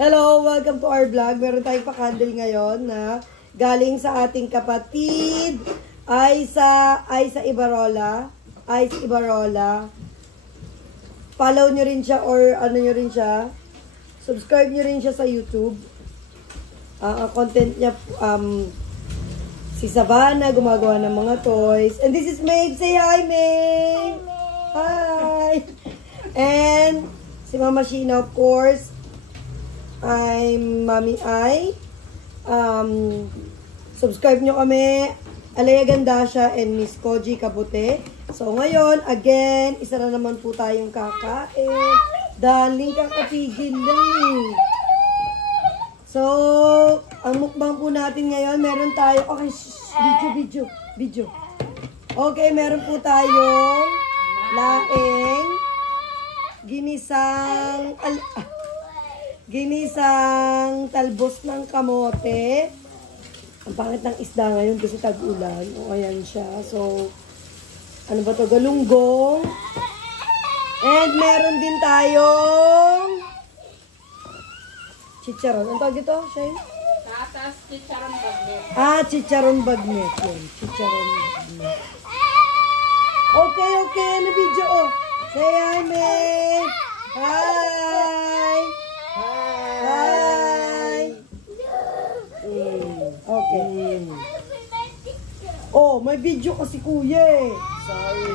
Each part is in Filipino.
Hello, welcome to our vlog. Meron tayong pa-candle ngayon na galing sa ating kapatid Aiza Ibarola. Follow nyo rin siya or ano nyo rin siya. Subscribe nyo rin siya sa YouTube. Ang content niya, si Savannah, gumagawa ng mga toys. And this is Maeve. Say hi, Maeve! Hi! And si Mama Sheena, of course. I'm Mami Ai. Subscribe nyo kami. Alaya Gandasha and Miss Koji Kabute. So ngayon, again, isa na naman po tayong kakain. Daling kakapigil lang eh. So, ang mukbang po natin ngayon, meron tayo, okay, video. Okay, meron po tayong laing, ginisang talbos ng kamote. Ang pangit ng isda ngayon kasi tag-ulan. O, ayan siya. So, ano ba to? Galunggong. And meron din tayong chicharon. Ang tawag ito, Shane? Tatas chicharon bagnet. Chicharon bagnet. Yan, chicharon bagnet. Okay. Ano video? Oh. Say hi, May. Hi. Okay. Oh, may video kasi kuya eh. Sorry.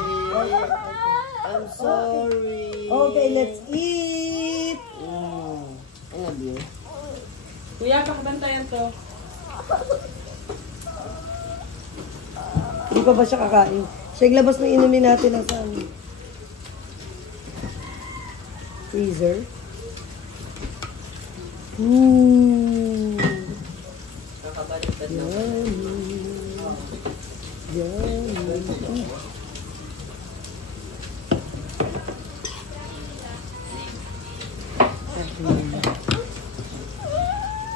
I'm sorry. Okay, let's eat. I love you. Kuya, pakibantayan to. Hindi pa ba siya kakain? Siya labas na inumin natin ang saan. Freezer. Nakabaliktad na. Yummy.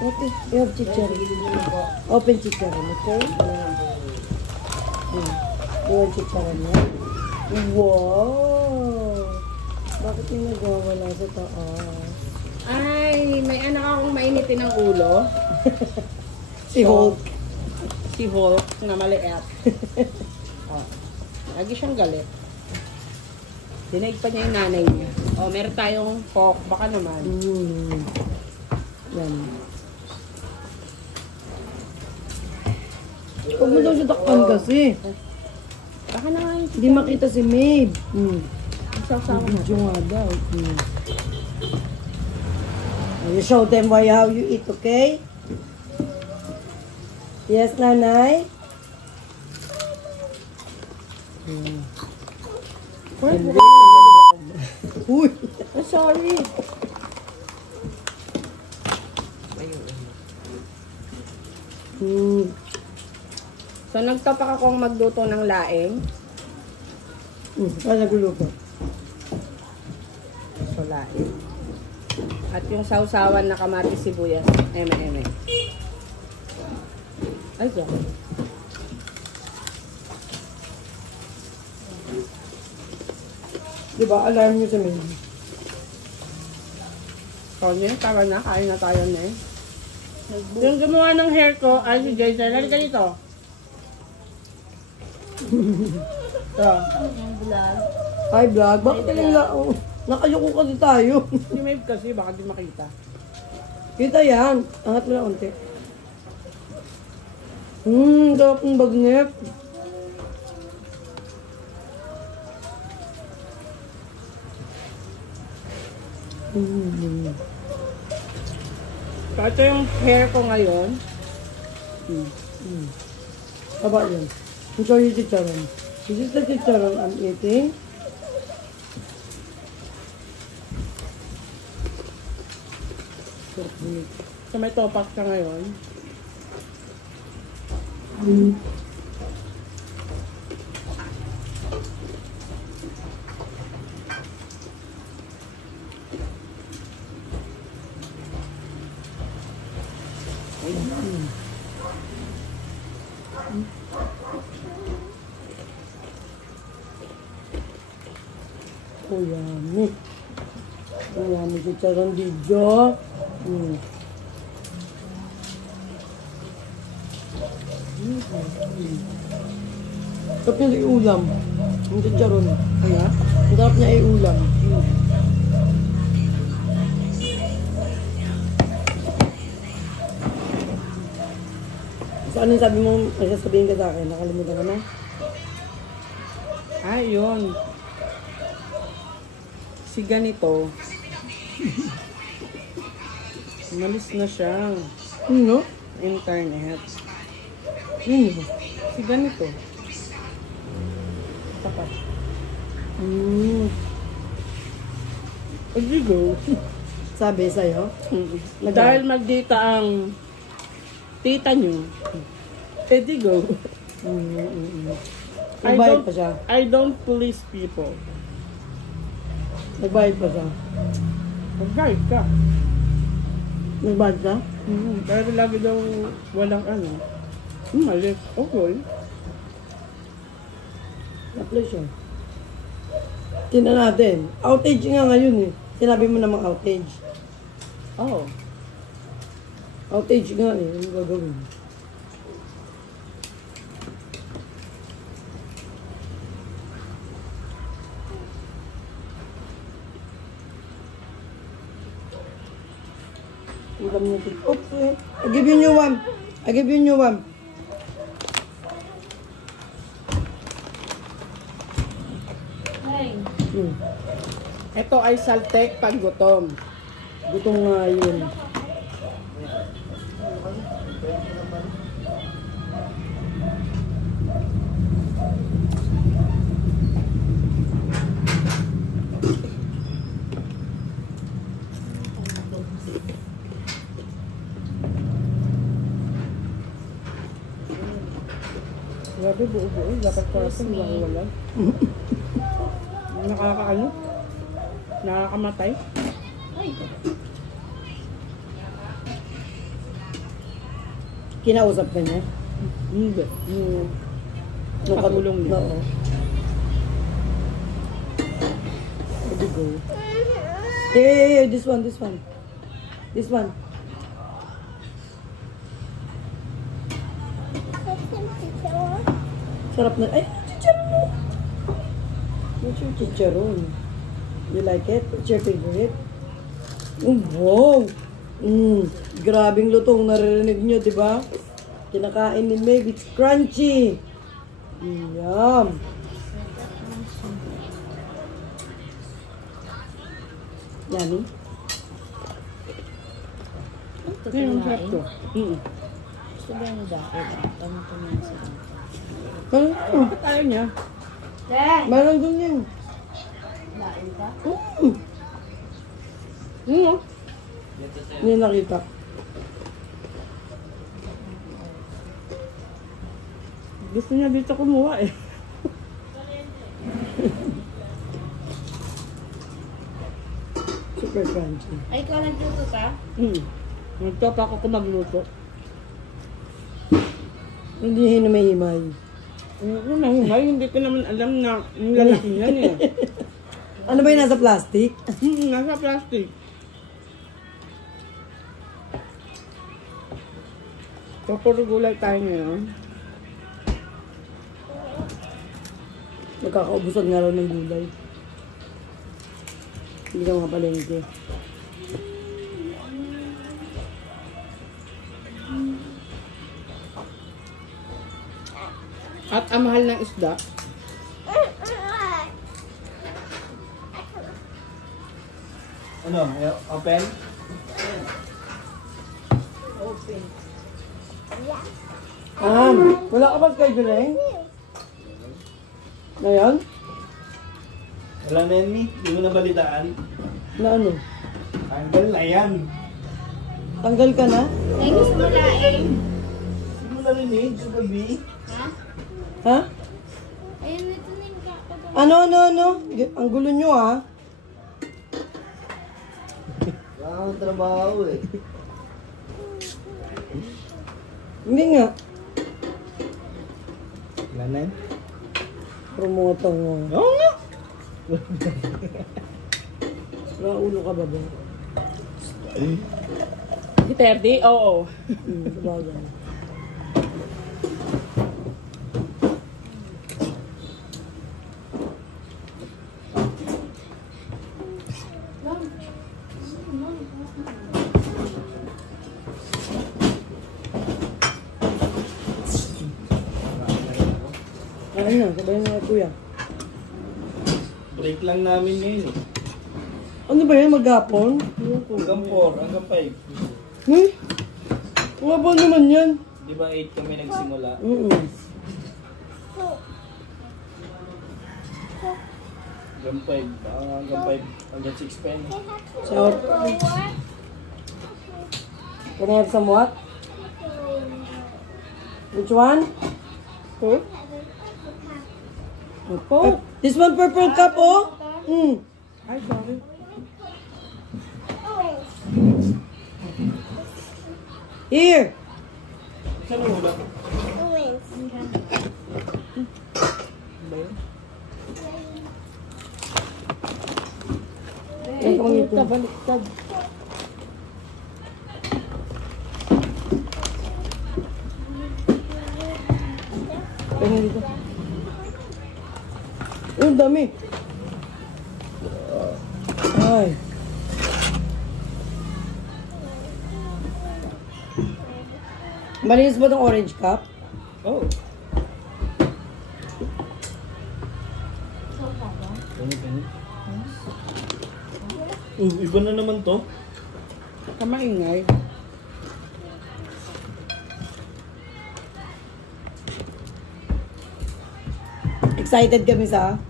Okay, you have chicharon. Open chicharon, okay? You want chicharon yan? Wow! Bakit yung nagwawala sa taas? Ay, may anak akong mainitin ng ulo. Si Hulk. Si Hulk na maliit. Lagi siyang galit. Dinaig pa niya yung nanay niya. Meron tayong pork. Baka naman. Yan. Huwag mo daw siya takpan kasi. Baka naman. Hindi makita si Maeve. Sasawa mo. Video nga daw. You show them how you eat, okay? Yes, nanay? Uy! Sorry. So, nagtapak akong magluto ng laing. Nagluto. So, laing. At yung sausawan na kamatis sibuyas. Eme. Ay, diyan. Diba, alarm nyo sa menu. So, yun, tara na. Kain na tayo na eh. Yung gumawa ng hair ko, ay si Jason. Halika dito. Hi, vlog. Bakit nakayuko kasi tayo? Si Maeve kasi, baka di makita. Kita yan. Angat mo na unti. Sarap ng bagnet. So, ito yung hair ko ngayon. Aba yun. Ito yung chicharon. This is the chicharon I'm eating. So, may topak ka ngayon. Oh, yummy. Wala mo si Charon dito. Sarap niya iulam. Yung si Charon. Ano? Ang sarap niya iulam. So, ano yung sabi mo, may sasabihin ka sa akin? Nakalimutan ka na? Ay, yun. Si ganito. Umalis na siya. No? Internet. Yun. Si ganito. Tapat. Go. Sabi sa'yo? Dahil mag-data ang tita nyo. Go. Nagbayad pa siya. I don't please people. Nagbayad pa siya. Mag-guide ka. Nagbayad ka? Dahil lagi daw walang ano. Malit. Okay. Apply siya. Tingnan natin. Outage nga ngayon eh. Sinabi mo namang outage. Oh. Outage nga eh. Ano gagawin? Ulam niya dito. Oops eh. I give you new one. I give you new one. Ito ay saltek pag gutom. Gutom nga yun. Grabe, buo-buo. Dapat ko ito, wala. Nakakaano? Nakakamatay. Kinausap ka niya? Hindi. Nakatulong niya. Oo. There you go. Hey, this one, this one. This one. Sarap na. Ay, chicharon. What's your chicharon? You like it? What's your favorite? Oh, wow! Grabing lutong naririnig nyo, di ba? Kinakain ni Meg. It's crunchy. Yum. Yummy. Ngayon, sarap to. Gusto ba yung dahil? Tanong ko na sa Bakit ayaw niya? Meron dun yan. Dahil ka? Hindi nakita. Gusto niya dito kumuha eh. Super crunchy. Ay, ikaw nagluto ka? Nagtapa ako kung magluto. Hindi hinumay-himay. Hindi ko naman alam na yung lalaki yan eh. Ano ba yung nasa plastic? Nasa plastic. So, puro gulay tayo ngayon. Nagkakaubusan nga raw ng gulay. Hindi ka makapalengke. At ang mahal ng isda. Ano? Open? Wala ka ba scheduling? Ngayon? Wala na yan, Mi. Hindi mo nabalitaan. Na ano? Tanggal na yan. Tanggal ka na? Ay, gusto mo laing? Hindi mo narinig kagabi. Ha? Ha? Ayun, ito na yung kakabang. Ano? Ang gulo nyo ah. Wala akong trabaho eh. Hindi nga. Wala na yan? Promoto mo. Oo nga. Ulo ka ba ba? Giterdi? Oo. Sabagay. Ano na, sabayan na kuya. Break lang namin ngayon eh. Ano ba yan, maghapon? Hanggang 4, hanggang 5. Hmm? Wala ba naman yan? Di ba 8 kami nagsimula? Hanggang 5. Hanggang 5. Hanggang 6 pa yun. So, can I have some what? Which one? Huh? Oh, this one purple cup, oh? Ay, sorry. Here. Saan ang ulam? Baliktad. Tingnan dito. Ang dami. Ay. Malinis ba itong orange cup? Oh. Iba na naman to. Kamaingay. Excited kami sa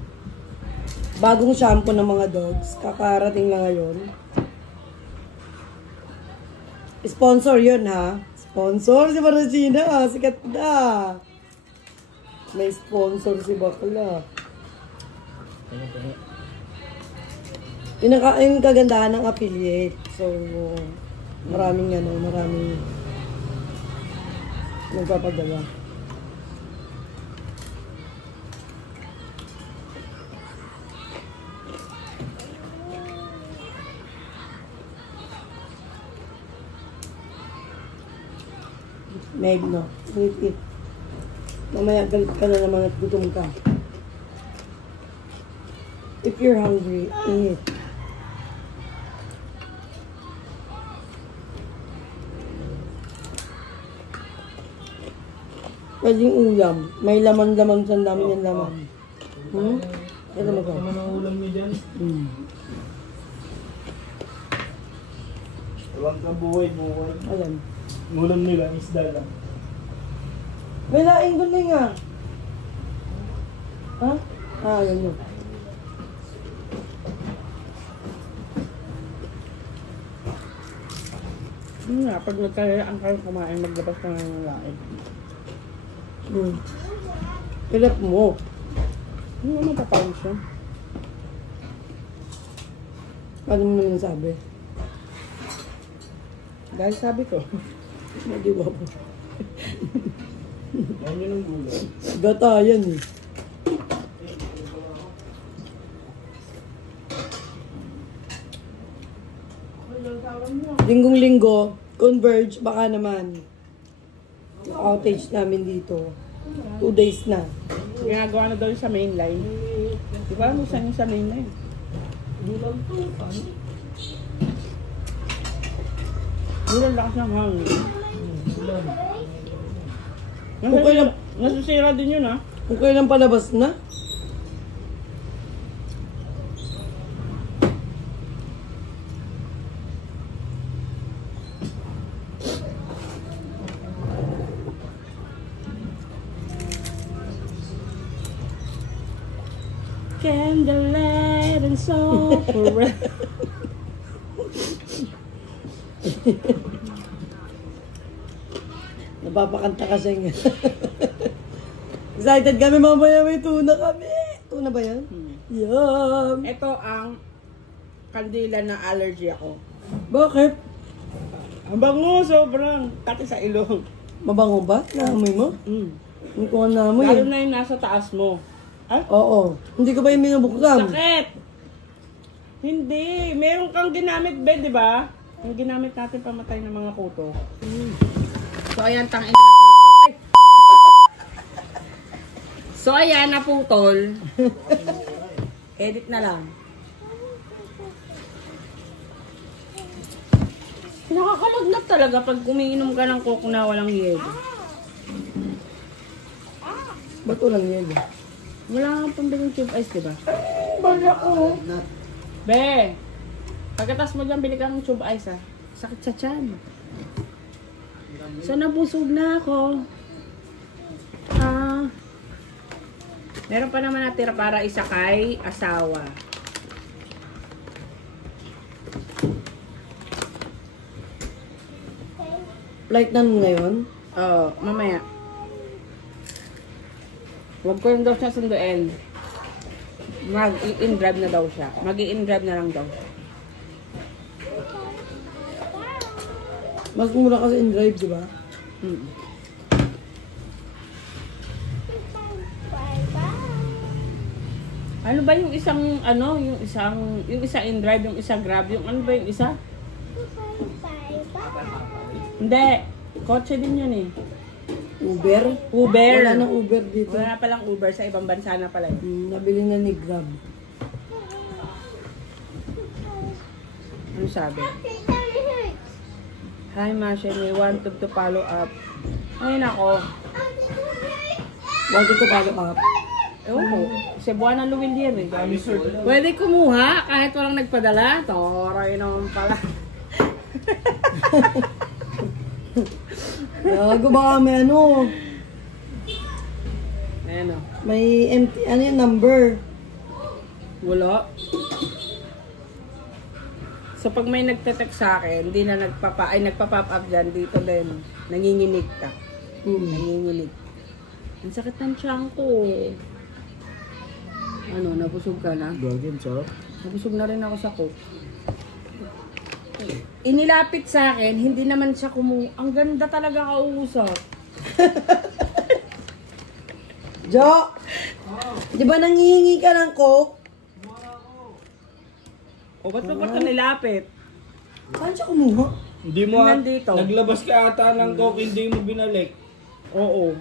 bagong shampoo ng mga dogs. Kakarating lang ngayon. Sponsor yun, ha? Sponsor si Maracina. Sikat na. May sponsor si Bakla. Yung kagandahan ng affiliate. So, maraming nagpapagawa. Maybe no. Wait. Mamaya galit ka na naman at gutom ka. If you're hungry, eat. Pwedeng ulam. May laman-laman sa dami yung laman. Ito mo ko. Ano naman ang ulam niyo dyan? Huwag ka buhay. Alam. Ang ulam nila, isda lang. May laing doon nga. Ha? Yun yun. Yun nga, pag nagkayaan kayo kumain, maglabas ka nga ng laing. Hirap mo. Hindi mo matapawin siya. Ano mo naman sabi? Dahil sabi ko. Madiwa mo. Ano yun ang gulay? Gata yan eh. Linggong-linggo, Converge, baka naman. Yung outage namin dito. 2 days na. Ginagawa na daw yung sa main line. Di ba mo saan yung sa main line? Wala lakas ng hangin. Okay lang. Nasusira din yun, ha? Kung kailan palabas na? Candlelight and soul forever. Napapakanta ka siya nga. Excited kami mamaya, may tuna kami. Tuna ba yan? Yum! Ito ang kandila na allergy ako. Bakit? Ang bango, sobrang kati sa ilong. Mabango ba? Naamoy mo? Hindi ko nga naamoy. Lalo na yung nasa taas mo. Oo. Hindi ko pa yung minubuksan. Sakit! Hindi. Meron kang ginamit, be, di ba? Yung ginamit natin pamatay ng mga kuto. So, ayan, tangin na putol. So, ayan, naputol. Edit na lang. Nakakalagnat talaga pag umiinom ka ng coke na walang yelo. Ba't walang yelo? Wala kang pambiling tube ice, diba? Bala ko. Be, pagkatas mo dyan, bili ka ng tube ice, ha? Sakit sa tiyan. So, nabusog na ako. Meron pa naman natira para isa kay asawa. Flight na ngayon? Oo, mamaya. Huwag ko lang daw siya sunduin. Mag-i-in-drive na daw siya. Mag-i-in-drive na lang daw. Mas mura kasi in drive, di ba? Ano ba yung isang, yung isa in-drive, yung isa grab, yung ano ba yung isa? Hindi. Kotse din yun eh. Uber? Uber. Wala nang Uber dito. Wala na palang Uber. Sa ibang bansa na pala yun. Nabili na ni Grab. Ano sabi? Hi, Masha. We wanted to follow up. Ay, nako. Wanted to follow up. Ewan ko. Cebuana Luwilier eh. Pwede kumuha kahit walang nagpadala. Toray naman pala. Gago baka may ano. Ayan o. May empty, ano yung number? Wala. So pag may nagte-text sa akin, hindi na nagpa-pop up dyan, dito din. Nanginginig ka. Nanginginig. Ang sakit ng tiyan ko. Ano, nabusog ka na? Gagin, sarap. Nabusog na rin ako sa coke. Inilapit sa akin, hindi naman siya Ang ganda talaga kausap. Jo! Di ba nangihingi ka ng coke? O, ba't ba ka nilapit? Saan siya kumuha? Hindi mo Nandito. naglabas ka ata ng coke, hindi mo binalik. Oo.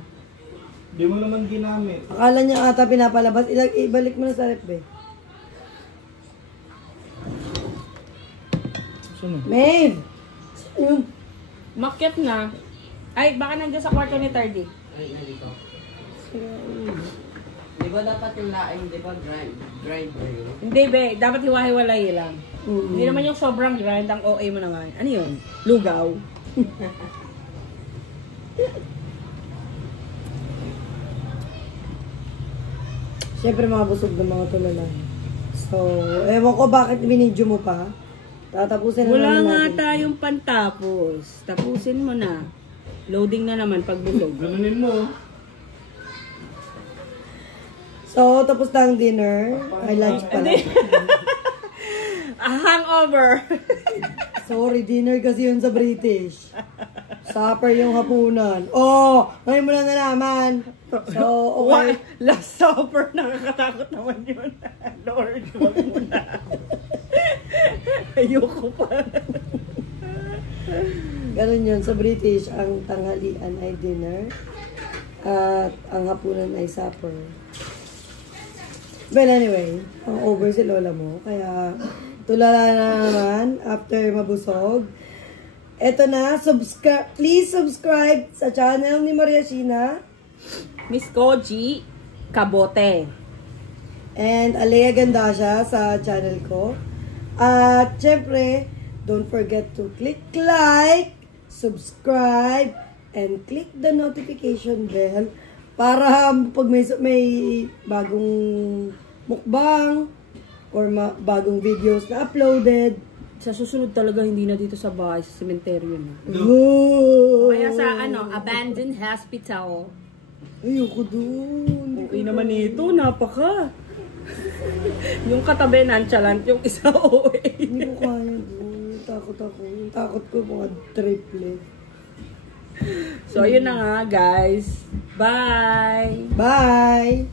Hindi mo naman ginamit. Akala niya ata pinapalabas. Ibalik mo na sa rep, be. Saan? Maeve! Saan yun? Makyat na. Ay, baka nandiyan sa kwarto ni Tardy. Di ba dapat yung laing, di ba, grind ba yun? Hindi, be. Dapat hiwa-hiwalay lang. Hindi naman yung sobrang grind ang OA mo naman. Ano yun? Lugaw. Siyempre mabusog ng mga tulala. So, ewan ko bakit binidyo mo pa. Tatapusin na Wala naman nga natin. tayong pantapos. Tapusin mo na. Loading na naman pag busog. Ganunin mo. So, tapos na ang dinner. Ay, lunch pala. Hangover. Sorry, dinner kasi yun sa British. Supper yung hapunan. Oh, ngayon mo lang nalaman. So, okay. Last supper, nakakatakot naman yun. Lord, wag mo na. Ayoko pa. Ganun yun. Sa British, ang tanghalian ay dinner. At ang hapunan ay supper. Well, anyway, ang over si lola mo. Kaya, tulala na naman after mabusog. Eto na, please subscribe sa channel ni Maria Sheena. Miss Koji Kabote. And Alea Gandasya sa channel ko. At syempre, don't forget to click like, subscribe, and click the notification bell para pag may bagong mukbang or bagong videos na uploaded. Sa susunod talaga, hindi na dito sa bahay, sa cemetery na. Oh. Kaya sa abandoned hospital. Ayoko dun. Okay naman ito, napaka. Yung katabi nonchalant, yung isa OA. Hindi ko kaya dun. Takot ako. Yung takot ko mga triple. So, yun na nga, guys. Bye! Bye!